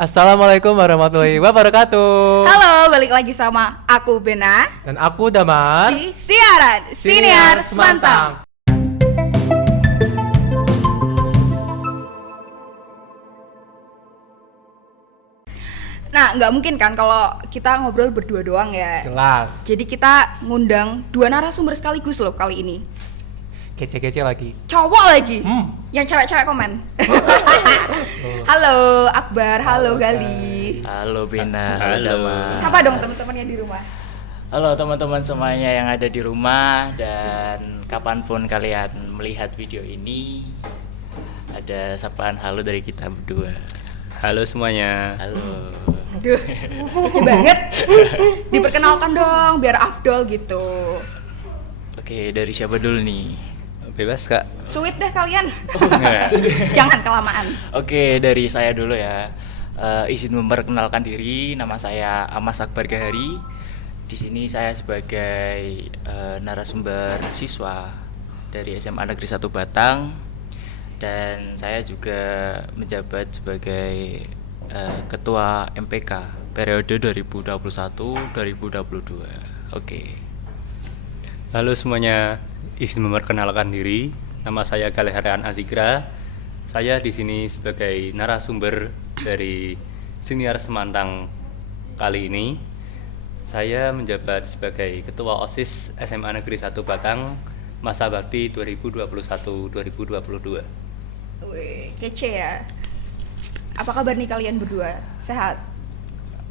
Assalamualaikum warahmatullahi wabarakatuh. Halo, balik lagi sama aku Bena Dan aku Damar di siaran Siniar Semantang. Nah, nggak mungkin kan kalau kita ngobrol berdua doang ya. Jelas. Jadi kita ngundang dua narasumber sekaligus loh kali ini. Kece-kece lagi. Cowok lagi. Hmm. Yang cewek-cewek komen. Halo Akbar, halo Halo, Gali. Halo Bina, Halo. Damar. Siapa dong teman-temannya di rumah? Halo teman-teman semuanya yang ada di rumah dan kapanpun kalian melihat video ini, ada sapaan halo dari kita berdua. Halo semuanya. Halo. Duh, lucu banget. Diperkenalkan dong, biar afdol gitu. Oke, dari siapa dulu nih? Bebas kak. Sweet deh kalian. Enggak. Jangan kelamaan. Oke, dari saya dulu ya. Izin memperkenalkan diri, nama saya Amas Akbar Gahari. Di sini saya sebagai narasumber siswa dari SMA Negeri 1 Batang, dan saya juga menjabat sebagai ketua MPK periode 2021-2022. Oke. Halo semuanya. Izin memperkenalkan diri. Nama saya Galeharan Azigra. Saya di sini sebagai narasumber dari Siniar Semantang kali ini. Saya menjabat sebagai ketua OSIS SMA Negeri 1 Batang masa bakti 2021-2022. Wih, kece ya. Apa kabar nih kalian berdua? Sehat?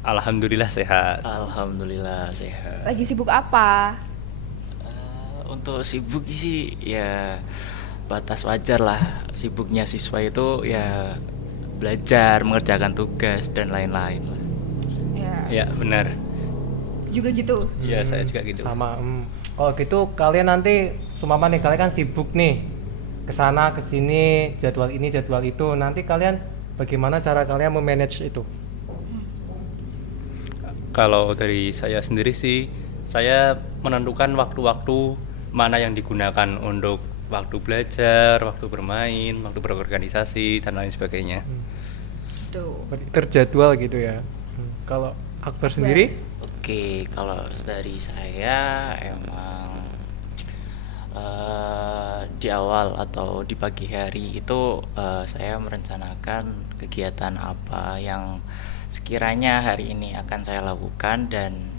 Alhamdulillah sehat. Alhamdulillah sehat. Lagi sibuk apa? Untuk sibuk sih ya batas wajar lah. Sibuknya siswa itu ya belajar, mengerjakan tugas dan lain-lain lah. Ya, Ya benar. juga gitu. Ya saya juga gitu. Sama. Kalau gitu kalian nanti seumpama nih kalian kan sibuk nih kesana kesini, jadwal ini jadwal itu. Nanti kalian bagaimana cara kalian memanage itu? Kalau dari saya sendiri sih, saya menentukan waktu-waktu mana yang digunakan untuk waktu belajar, waktu bermain, waktu berorganisasi, dan lain sebagainya. Tuh. Berarti terjadwal gitu ya. Kalau Akbar sendiri? Oke, kalau dari saya emang di awal atau di pagi hari itu saya merencanakan kegiatan apa yang sekiranya hari ini akan saya lakukan dan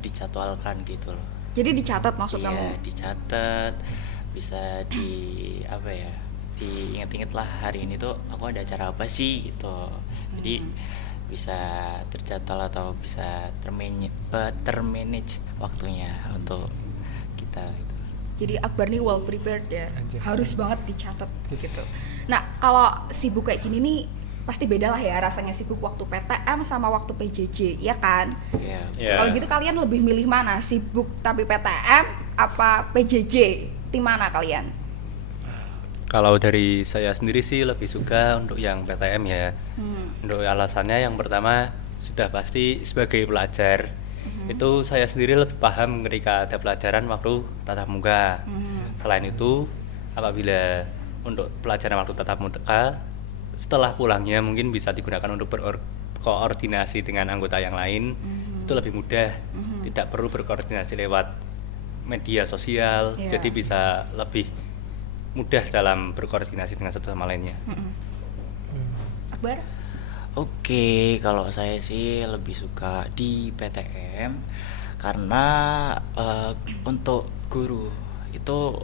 dijadwalkan gitu loh. Jadi dicatat maksud kamu? Iya, dicatat, bisa apa ya, diinget-inget lah hari ini tuh aku ada acara apa sih gitu. Jadi bisa terjadwal atau bisa termanage waktunya untuk kita gitu. Jadi Akbar nih well prepared ya. Anjay. Harus banget dicatat gitu. Nah, kalau sibuk kayak gini nih pasti beda lah ya rasanya sibuk waktu PTM sama waktu PJJ, ya kan? Iya. Ya. Kalau gitu kalian lebih milih mana? Sibuk tapi PTM apa PJJ? Tim mana kalian? Kalau dari saya sendiri sih lebih suka untuk yang PTM ya. Untuk alasannya yang pertama sudah pasti sebagai pelajar. Itu saya sendiri lebih paham ketika ada pelajaran waktu tatap muka. Selain itu, apabila untuk pelajaran waktu tatap muka, setelah pulangnya mungkin bisa digunakan untuk berkoordinasi dengan anggota yang lain. Itu lebih mudah. Tidak perlu berkoordinasi lewat media sosial. Iya. Jadi bisa lebih mudah dalam berkoordinasi dengan satu sama lainnya. Akbar? Oke, kalau saya sih lebih suka di PTM karena untuk guru itu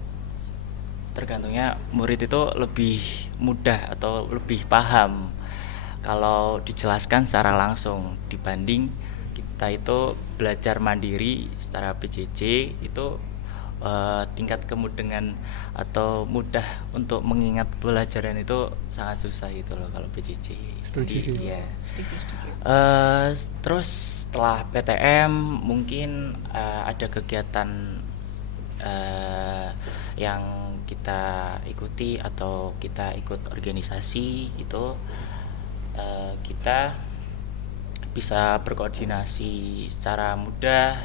tergantungnya murid itu lebih mudah atau lebih paham kalau dijelaskan secara langsung dibanding kita itu belajar mandiri secara PJJ itu tingkat kemudahan atau mudah untuk mengingat pelajaran itu sangat susah gitu loh kalau PJJ. Setuju sih. Iya. Setuju. Terus setelah PTM mungkin ada kegiatan yang kita ikuti atau kita ikut organisasi gitu, kita bisa berkoordinasi secara mudah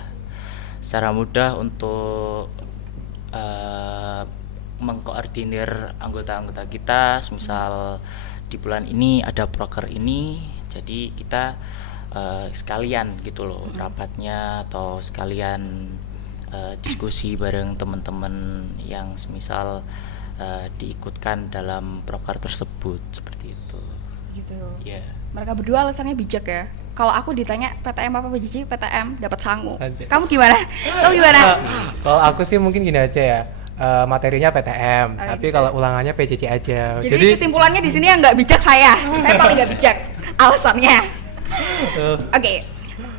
untuk mengkoordinir anggota-anggota kita. Misal di bulan ini ada proker ini, Jadi kita sekalian gitu loh rapatnya, atau sekalian diskusi bareng teman-teman yang semisal diikutkan dalam proker tersebut, seperti itu. Gitu. Ya. Mereka berdua alasannya bijak ya. Kalau aku ditanya PTM apa PJJ, PTM dapat sangu. Anjay. Kamu gimana? Kamu gimana? Kalau aku sih mungkin gini aja ya. Materinya PTM, Oh, tapi gitu. kalau ulangannya PJJ aja. Jadi kesimpulannya di sini yang nggak bijak saya paling nggak bijak alasannya. Oke,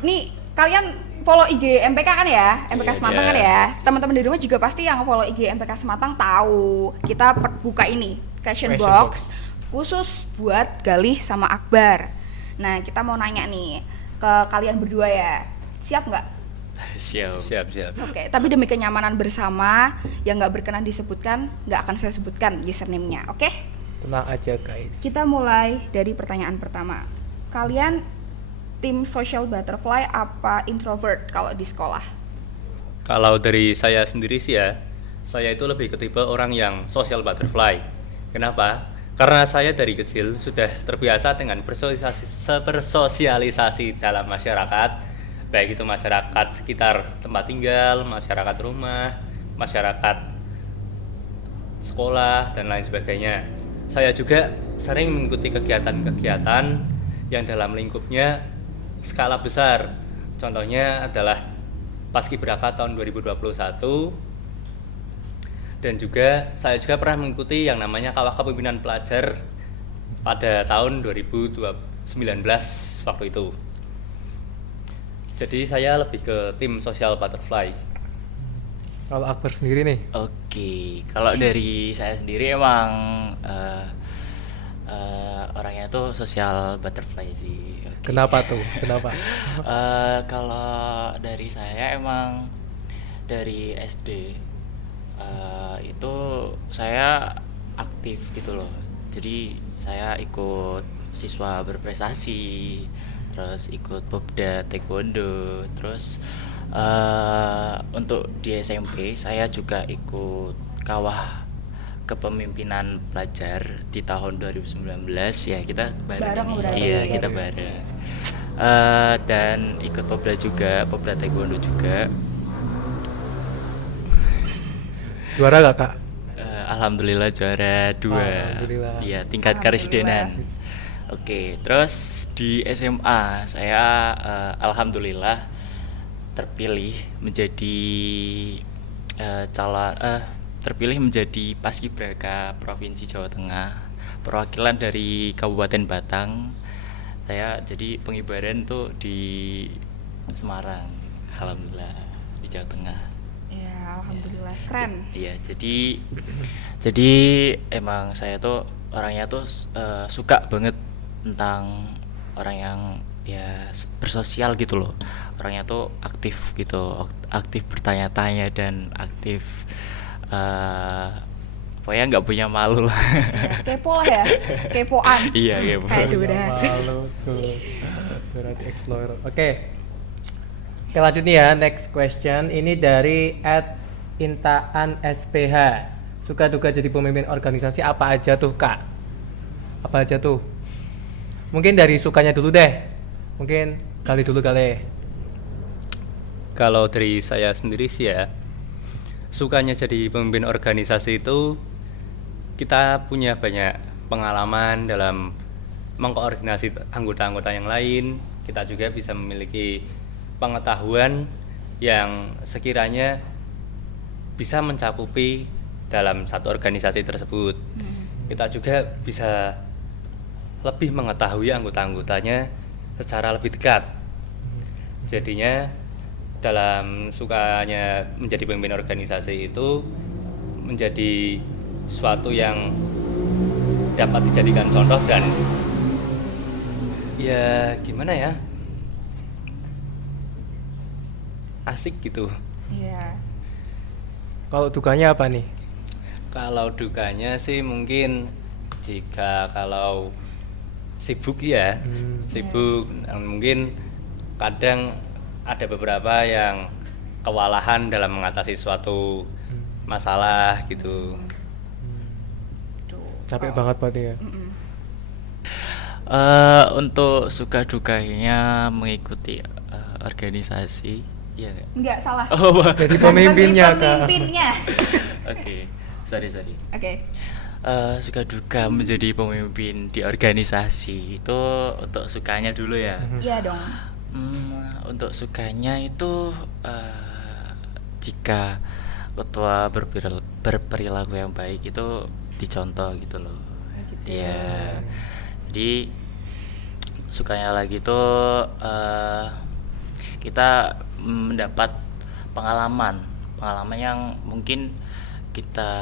nih kalian follow IG MPK kan ya, MPK Iya, Sematang kan ya. Teman-teman di rumah juga pasti yang follow IG MPK Sematang tahu kita buka ini question Question box khusus buat Galih sama Akbar. Nah kita mau nanya nih ke kalian berdua ya, siap nggak? Siap. Siap. Oke, tapi demi kenyamanan bersama yang nggak berkenan disebutkan, nggak akan saya sebutkan username-nya, oke? Tenang aja guys. Kita mulai dari pertanyaan pertama. Kalian tim social butterfly apa introvert kalau di sekolah? Kalau dari saya sendiri sih ya, saya itu lebih ke tipe orang yang social butterfly. Kenapa? Karena saya dari kecil sudah terbiasa dengan bersosialisasi dalam masyarakat, baik itu masyarakat sekitar tempat tinggal, masyarakat rumah, masyarakat sekolah, dan lain sebagainya. Saya juga sering mengikuti kegiatan-kegiatan yang dalam lingkupnya skala besar. Contohnya adalah Paskibraka tahun 2021, dan juga saya juga pernah mengikuti yang namanya Kawah Kepemimpinan Pelajar pada tahun 2019 waktu itu. Jadi saya lebih ke tim social butterfly. Kalau Akbar sendiri nih, Oke, kalau dari saya sendiri emang orangnya tuh sosial butterfly sih. Oke. kenapa tuh? Kenapa? Kalau dari saya emang dari SD itu saya aktif gitu loh. Jadi saya ikut siswa berprestasi, terus ikut Popda Taekwondo, terus untuk di SMP saya juga ikut Kawah Kepemimpinan Pelajar di tahun 2019 ya, kita Bareng ini. berarti. Iya, kita bareng. Dan ikut Popda juga, Popda Taekwondo juga. Juara gak kak? Alhamdulillah juara 2. Alhamdulillah. Iya, tingkat karesidenan. Oke, terus di SMA saya alhamdulillah terpilih menjadi terpilih menjadi Paskibraka Provinsi Jawa Tengah, perwakilan dari Kabupaten Batang. Saya jadi pengibaran tuh di Semarang, alhamdulillah, di Jawa Tengah. Ya, alhamdulillah. Keren. Iya, jadi emang saya tuh orangnya tuh suka banget tentang orang yang ya bersosial gitu loh. Orangnya tuh aktif gitu, aktif bertanya-tanya dan aktif pokoknya nggak punya malu lah. Ya, kepo lah ya, kepoan. Iya, kepo. Kayak Dora. Malu tuh. Dora the Explorer. Oke, lanjut nih ya, next question. Ini dari @intaan SPH. Suka duka jadi pemimpin organisasi apa aja tuh kak? Apa aja tuh? Mungkin dari sukanya dulu deh. Mungkin kali dulu kali. Kalau dari saya sendiri sih ya, sukanya jadi pemimpin organisasi itu kita punya banyak pengalaman dalam mengkoordinasi anggota-anggota yang lain. Kita juga bisa memiliki pengetahuan yang sekiranya bisa mencakupi dalam satu organisasi tersebut. Kita juga bisa lebih mengetahui anggota-anggotanya secara lebih dekat. Jadinya dalam sukanya menjadi pemimpin organisasi itu menjadi suatu yang dapat dijadikan contoh dan ya gimana ya, asik gitu. Iya. Kalau dukanya apa nih? Kalau dukanya sih mungkin kalau sibuk ya, sibuk. Mungkin kadang ada beberapa yang kewalahan dalam mengatasi suatu masalah gitu. Capek banget berarti ya. Untuk suka dukanya mengikuti organisasi, ya nggak? Enggak salah. Oh, Jadi Bukan pemimpinnya, jadi Kak. pemimpinnya. oke, sorry. Oke. Suka duka menjadi pemimpin di organisasi itu untuk sukanya dulu ya. Iya dong. Untuk sukanya itu jika ketua berperilaku yang baik itu dicontoh gitu loh. Gitu. Iya. Jadi sukanya lagi tuh kita mendapat pengalaman yang mungkin kita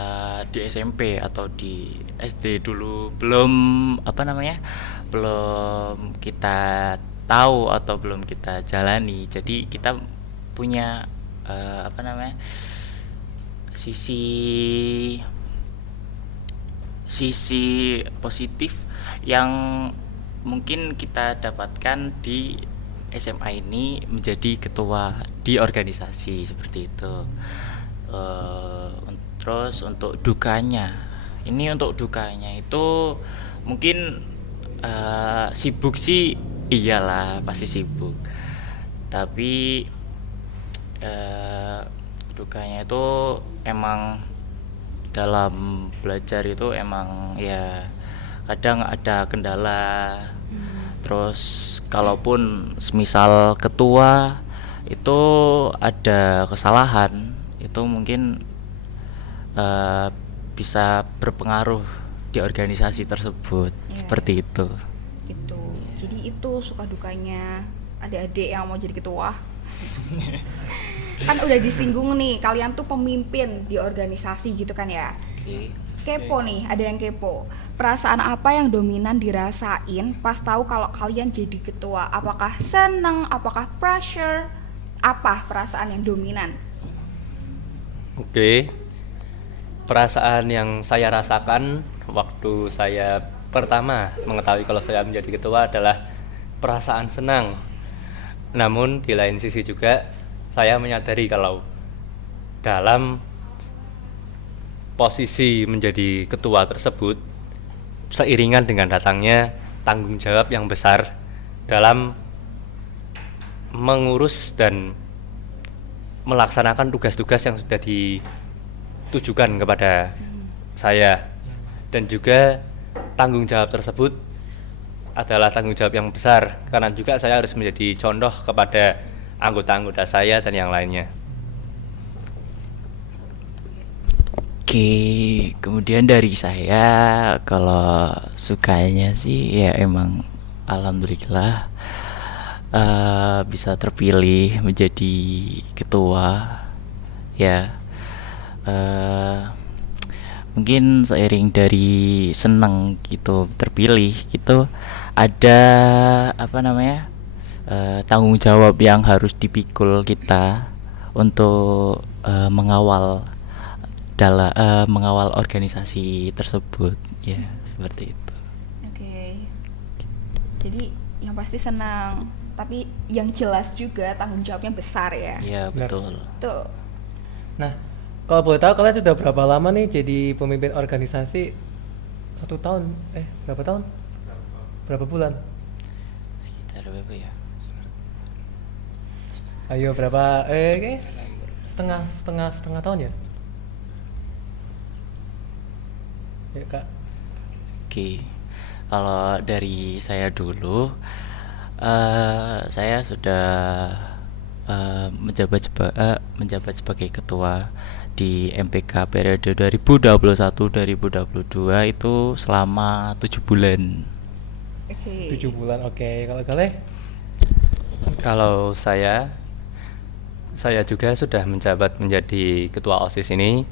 di SMP atau di SD dulu belum kita tahu atau belum kita jalani. Jadi kita punya sisi positif yang mungkin kita dapatkan di SMA ini menjadi ketua di organisasi seperti itu. Terus untuk dukanya itu mungkin sibuk sih, iyalah pasti sibuk, tapi dukanya itu emang dalam belajar itu emang ya kadang ada kendala. Terus kalaupun semisal ketua itu ada kesalahan, itu mungkin bisa berpengaruh di organisasi tersebut. Seperti itu. Gitu. Jadi itu suka dukanya adik-adik yang mau jadi ketua. Kan udah disinggung nih, kalian tuh pemimpin di organisasi gitu kan ya. Kepo nih, ada yang kepo. Perasaan apa yang dominan dirasain pas tahu kalau kalian jadi ketua? Apakah seneng, apakah pressure? Apa perasaan yang dominan? Oke. Perasaan yang saya rasakan waktu saya pertama mengetahui kalau saya menjadi ketua adalah perasaan senang. Namun di lain sisi juga saya menyadari kalau dalam posisi menjadi ketua tersebut seiringan dengan datangnya tanggung jawab yang besar dalam mengurus dan melaksanakan tugas-tugas yang sudah ditujukan kepada saya, dan juga tanggung jawab tersebut adalah tanggung jawab yang besar karena juga saya harus menjadi contoh kepada anggota-anggota saya dan yang lainnya. Oke, kemudian dari saya kalau sukanya sih ya emang alhamdulillah bisa terpilih menjadi ketua ya. Mungkin seiring dari senang gitu terpilih gitu ada tanggung jawab yang harus dipikul kita untuk mengawal organisasi tersebut ya, seperti itu. Oke. Jadi yang pasti senang, tapi yang jelas juga tanggung jawabnya besar ya. Iya, betul. Tuh. Nah, kalau boleh tahu kalian sudah berapa lama nih jadi pemimpin organisasi? 1 tahun? Berapa tahun? Berapa bulan? Sekitar berapa ya? Ayo berapa? Guys, setengah tahun ya? Ya Kak. Oke, kalau dari saya dulu, saya sudah menjabat sebagai ketua di MPK periode 2021-2022 itu selama 7 bulan. Oke. 7 bulan, oke. Kalau kalian? Kalau saya juga sudah menjabat menjadi ketua OSIS ini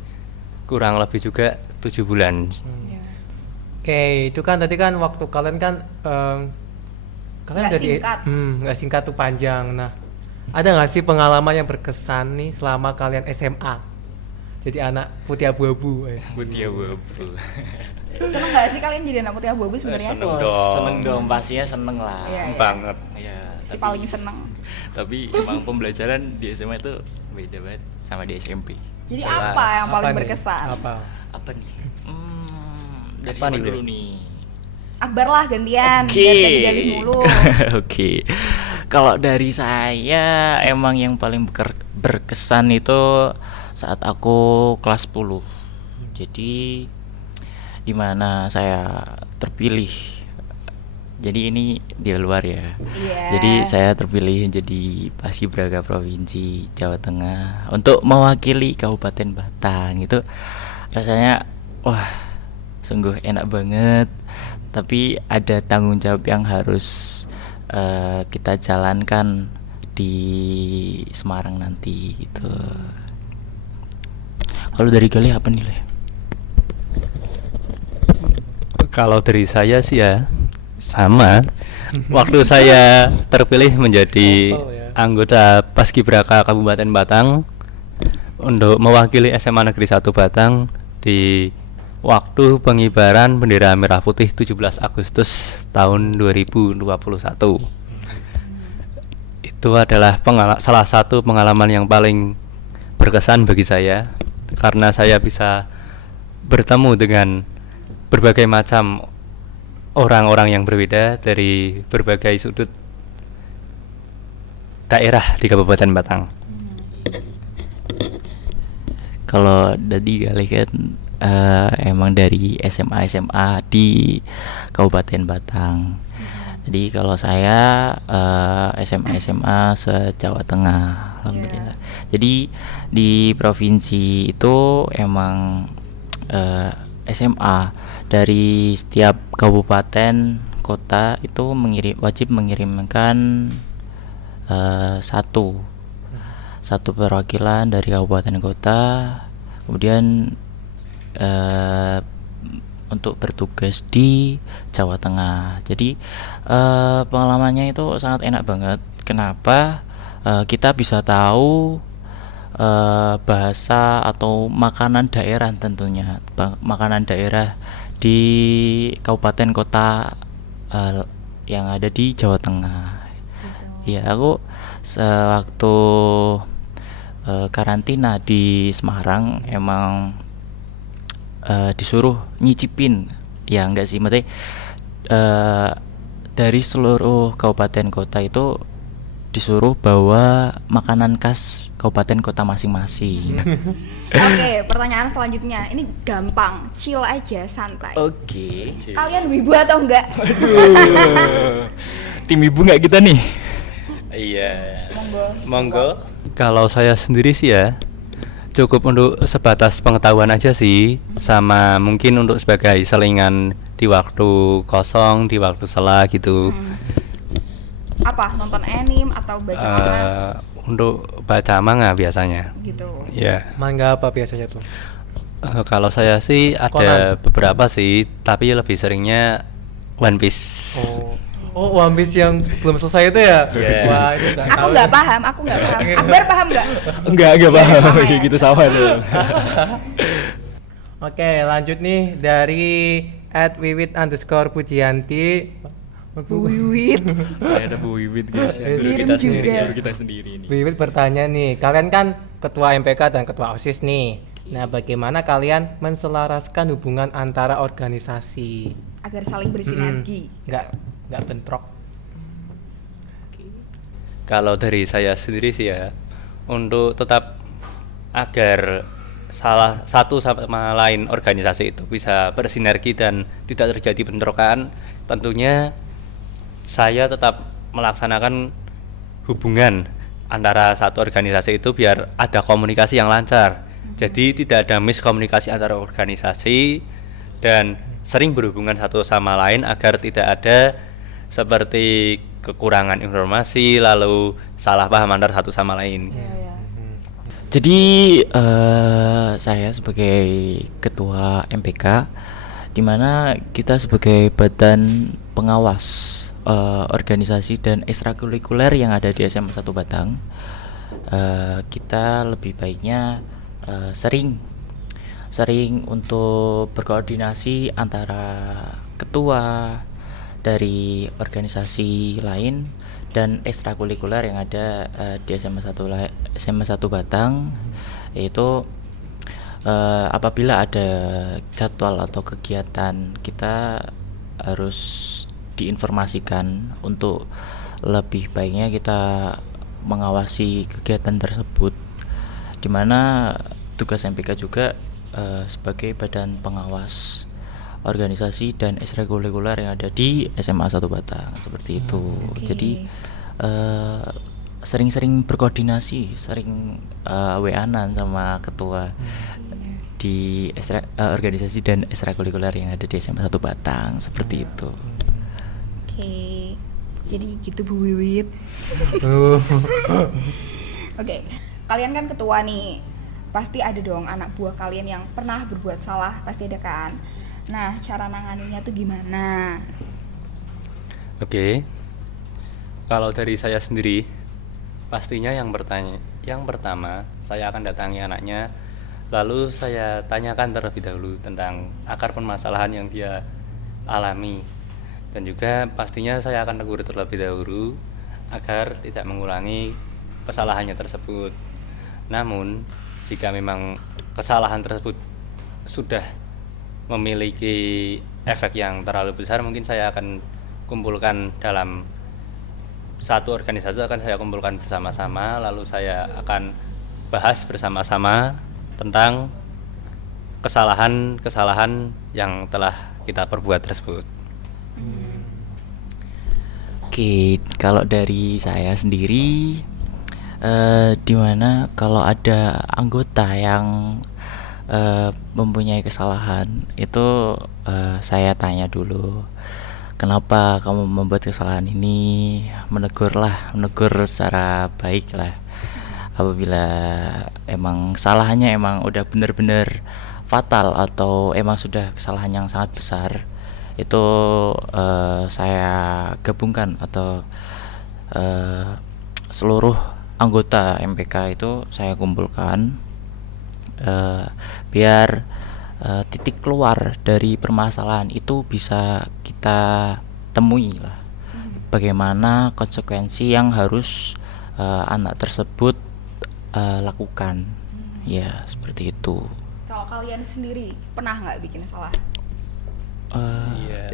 kurang lebih juga 7 bulan. Ya. Oke, itu kan tadi kan waktu kalian kan kalian Nggak udah singkat. nggak singkat tuh, panjang. Nah, ada nggak sih pengalaman yang berkesan nih selama kalian SMA? Jadi anak putih abu-abu. Putih abu-abu. Seneng gak sih kalian jadi anak putih abu-abu sebenarnya? Seneng dong. Seneng dong, pastinya seneng lah. Iya, iya. Banget. Iya, Si paling seneng. tapi emang pembelajaran di SMA itu beda banget sama di SMP. Jadi Jelas. apa yang paling nih? berkesan? Apa? Apa nih? Dari Apa siapa nih, dulu Beb? nih? Akbar lah gantian, Oke. biar tadi dari mulu. Oke. Kalau dari saya emang yang paling berkesan itu saat aku kelas 10. Jadi di mana saya terpilih. Jadi ini di luar ya. Iya. Jadi saya terpilih jadi Paskibraka Provinsi Jawa Tengah untuk mewakili Kabupaten Batang. Itu rasanya wah, sungguh enak banget. Tapi ada tanggung jawab yang harus kita jalankan di Semarang nanti gitu. Kalau dari Galih apa nih, Leh? Kalau dari saya sih ya sama. Waktu saya terpilih menjadi anggota Paskibraka Kabupaten Batang untuk mewakili SMA Negeri 1 Batang di waktu pengibaran bendera merah putih 17 Agustus tahun 2021. Itu adalah salah satu pengalaman yang paling berkesan bagi saya karena saya bisa bertemu dengan berbagai macam orang-orang yang berbeda dari berbagai sudut daerah di Kabupaten Batang. Kalau dari Galih kan emang dari SMA di Kabupaten Batang. Jadi kalau saya SMA se-Jawa Tengah, alhamdulillah. Jadi di provinsi itu emang SMA dari setiap kabupaten kota itu wajib mengirimkan satu perwakilan dari kabupaten kota, kemudian untuk bertugas di Jawa Tengah. Jadi pengalamannya itu sangat enak banget. Kenapa? Kita bisa tahu bahasa atau makanan daerah tentunya, makanan daerah di kabupaten kota yang ada di Jawa Tengah. Ya, aku sewaktu karantina di Semarang emang disuruh nyicipin, ya enggak sih, maksudnya dari seluruh kabupaten kota itu disuruh bawa makanan khas kabupaten kota masing-masing. Oke, pertanyaan selanjutnya. Ini gampang, chill aja, santai. Oke. Kalian wibu atau enggak? Tim ibu nggak kita nih? Iya. Monggo. Kalau saya sendiri sih ya cukup untuk sebatas pengetahuan aja sih, sama mungkin untuk sebagai selingan di waktu kosong, di waktu sela gitu. Apa? Nonton anime atau baca manga Untuk baca manga biasanya. gitu? Ya. Manga apa biasanya tuh? Kalau saya sih ada Conan. beberapa sih, tapi lebih seringnya One Piece. Oh, One Piece yang belum selesai itu ya? Yeah. Wah, itu nggak Aku tahu. nggak paham. Akbar paham nggak? Enggak Iya, paham. sama ya. Kita sama dong. Oke, lanjut nih dari @wiwit_pujianti. Wiwit. Ada Bu Wiwit guys. Kirim juga. Kita sendiri nih. Wiwit bertanya nih, kalian kan ketua MPK dan ketua OSIS nih. Nah, bagaimana kalian menselaraskan hubungan antara organisasi? Agar saling bersinergi. Nggak bentrok. Kalau dari saya sendiri sih ya, untuk tetap agar salah satu sama lain organisasi itu bisa bersinergi dan tidak terjadi bentrokan, tentunya saya tetap melaksanakan hubungan antara satu organisasi itu biar ada komunikasi yang lancar. Jadi tidak ada miskomunikasi antara organisasi dan sering berhubungan satu sama lain agar tidak ada seperti kekurangan informasi lalu salah paham antara satu sama lain. Jadi saya sebagai ketua MPK, di mana kita sebagai badan pengawas organisasi dan ekstrakurikuler yang ada di SMA 1 Batang, kita lebih baiknya sering untuk berkoordinasi antara ketua dari organisasi lain dan ekstrakurikuler yang ada di SMA 1 Batang, yaitu apabila ada jadwal atau kegiatan kita harus diinformasikan untuk lebih baiknya kita mengawasi kegiatan tersebut, dimana tugas MPK juga sebagai badan pengawas organisasi dan ekstrakurikuler yang ada di SMA 1 Batang seperti itu. Oke. Jadi sering-sering berkoordinasi, sering WA-an sama ketua di organisasi dan ekstrakurikuler yang ada di SMA 1 Batang seperti itu. Oke. Jadi gitu Bu Wiwit. Oke. Kalian kan ketua nih. Pasti ada dong anak buah kalian yang pernah berbuat salah, pasti ada kan. Nah, cara nanganinnya tuh gimana? Oke. Kalau dari saya sendiri, pastinya yang pertama saya akan datangi anaknya, lalu saya tanyakan terlebih dahulu tentang akar permasalahan yang dia alami, dan juga pastinya saya akan tegur terlebih dahulu agar tidak mengulangi kesalahannya tersebut. Namun jika memang kesalahan tersebut sudah memiliki efek yang terlalu besar, mungkin saya akan kumpulkan dalam satu organisasi, akan saya kumpulkan bersama-sama, lalu saya akan bahas bersama-sama tentang kesalahan-kesalahan yang telah kita perbuat tersebut. Oke, kalau dari saya sendiri, dimana kalau ada anggota yang mempunyai kesalahan itu, saya tanya dulu, kenapa kamu membuat kesalahan ini, menegur secara baik lah. Apabila emang kesalahannya emang udah benar-benar fatal atau emang sudah kesalahan yang sangat besar, itu saya gabungkan atau seluruh anggota MPK itu saya kumpulkan, biar titik keluar dari permasalahan itu bisa kita temui lah. Bagaimana konsekuensi yang harus anak tersebut lakukan. Ya, seperti itu. Kalau kalian sendiri pernah nggak bikin salah?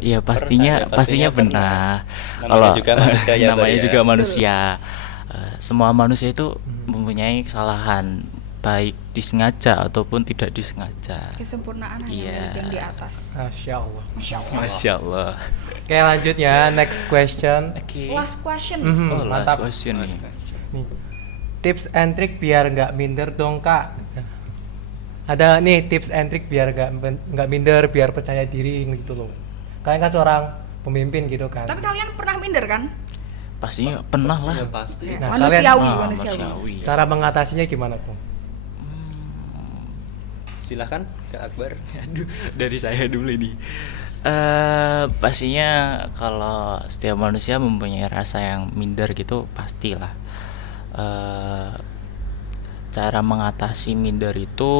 Ya pastinya pernah. Namanya juga manusia ya, namanya Bar, ya. juga manusia. Semua manusia itu mempunyai kesalahan, baik disengaja ataupun tidak disengaja. Kesempurnaan hanya Iya. milik yang di atas. Masya Allah. Masya Allah. Masya Allah. Oke, lanjut ya, next question. Last question. Mhm, Oh, last mantap. question nih. Nih, tips and trick biar nggak minder dong kak. Ada nih tips and trick biar nggak minder, biar percaya diri gitu loh. Kalian kan seorang pemimpin gitu kan. Tapi kalian pernah minder kan? Pastinya pernah lah. Ya pasti. Nah, manusiawi, Ah, manusiawi. Cara mengatasinya gimana tuh? Silakan Kak Akbar. Aduh, dari saya dulu ini. Pastinya kalau setiap manusia mempunyai rasa yang minder gitu, pastilah. Cara mengatasi minder itu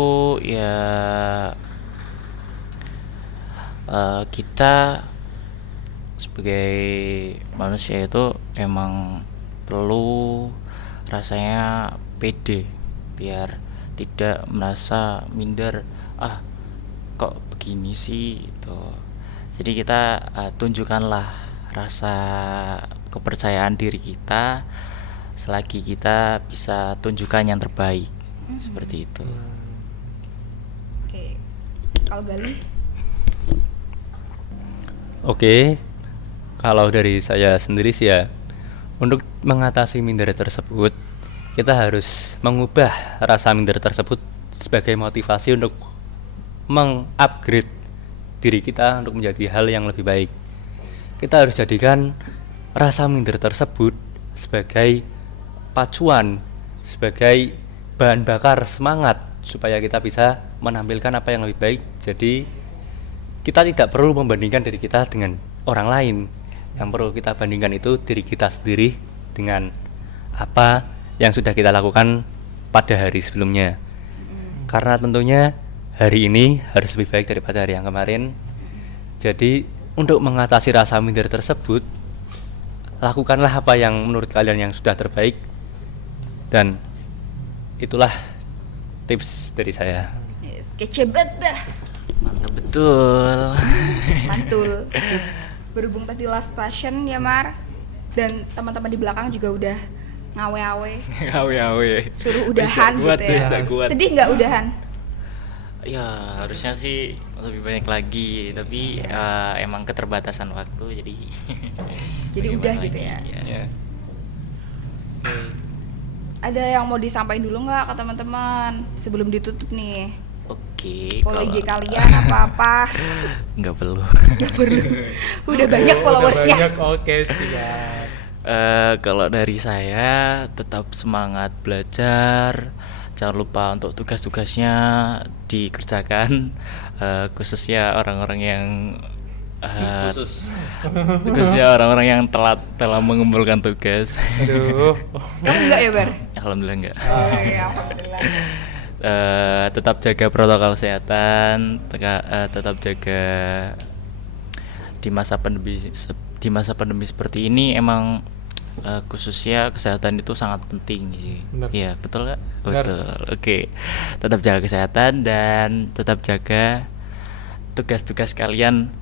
ya, kita sebagai manusia itu emang perlu rasanya pede biar tidak merasa minder, kok begini sih itu. Jadi kita tunjukkanlah rasa kepercayaan diri kita selagi kita bisa tunjukkan yang terbaik. Seperti itu. Oke. Kalau Gali? Oke, kalau dari saya sendiri sih ya, untuk mengatasi minder tersebut, kita harus mengubah rasa minder tersebut sebagai motivasi untuk mengupgrade diri kita untuk menjadi hal yang lebih baik. Kita harus jadikan rasa minder tersebut sebagai pacuan, sebagai bahan bakar semangat supaya kita bisa menampilkan apa yang lebih baik. Jadi kita tidak perlu membandingkan diri kita dengan orang lain. Yang perlu kita bandingkan itu diri kita sendiri dengan apa yang sudah kita lakukan pada hari sebelumnya. Karena tentunya hari ini harus lebih baik daripada hari yang kemarin. Jadi untuk mengatasi rasa minder tersebut, lakukanlah apa yang menurut kalian yang sudah terbaik. Dan itulah tips dari saya. Yes, kece banget dah. Mantap betul. Mantul. berhubung tadi last question ya Mar, dan teman-teman di belakang juga udah ngawe-awe Awe. suruh udahan Kuat, gitu ya. bisa kuat. Sedih nggak udahan? Ya harusnya sih lebih banyak lagi, tapi emang keterbatasan waktu jadi. Jadi udah bagaimana gitu lagi, ya. Ya. Ada yang mau disampaikan dulu nggak ke teman-teman sebelum ditutup nih? Oke. Follow kalau- IG kalian apa-apa? Nggak perlu. Nggak perlu. Udah banyak followersnya. Udah banyak, oke siap. Kalau dari saya tetap semangat belajar, jangan lupa untuk tugas-tugasnya dikerjakan, khususnya orang-orang yang khususnya orang-orang yang telat dalam mengumpulkan tugas. Aduh. Kamu enggak ya Bar? Alhamdulillah enggak. Oh iya, alhamdulillah. Tetap jaga protokol kesehatan, tetap jaga di masa pandemi seperti ini emang khususnya kesehatan itu sangat penting sih. Benar. Iya, betul nggak? Benar. Betul. Oke. Tetap jaga kesehatan dan tetap jaga tugas-tugas kalian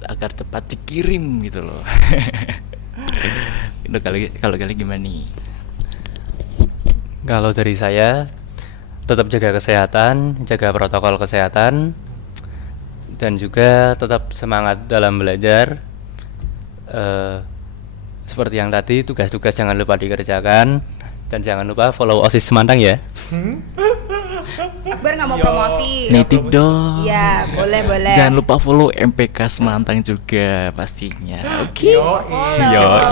agar cepat dikirim gitu loh. Itu kalau kali gimana nih? Kalau dari saya tetap jaga kesehatan, jaga protokol kesehatan, dan juga tetap semangat dalam belajar. Seperti yang tadi, tugas-tugas jangan lupa dikerjakan, dan jangan lupa follow OSIS Semantang ya. Akbar nggak mau Yo. promosi? Nitip dong. Iya, boleh. Jangan lupa follow MPK Semantang juga pastinya. Oke. Yoi. Yoi.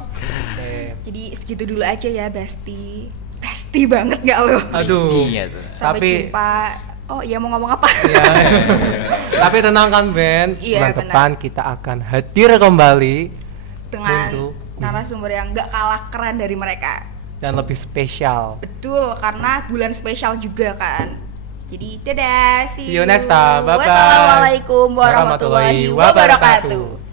Oke. Jadi segitu dulu aja ya, Besti. Besti banget nggak lo? Aduh. Pastinya tuh. Sampai Tapi jumpa. Oh iya, mau ngomong apa? Iya. Tapi tenang kan Ben, Iya, bulan depan kita akan hadir kembali Dengan Untuk- narasumber yang nggak kalah keren dari mereka. dan lebih spesial. Betul, karena bulan spesial juga kan. Jadi dadah, See you next time. Bye-bye. Wassalamualaikum warahmatullahi Warahmatullahi wabarakatuh. wabarakatuh.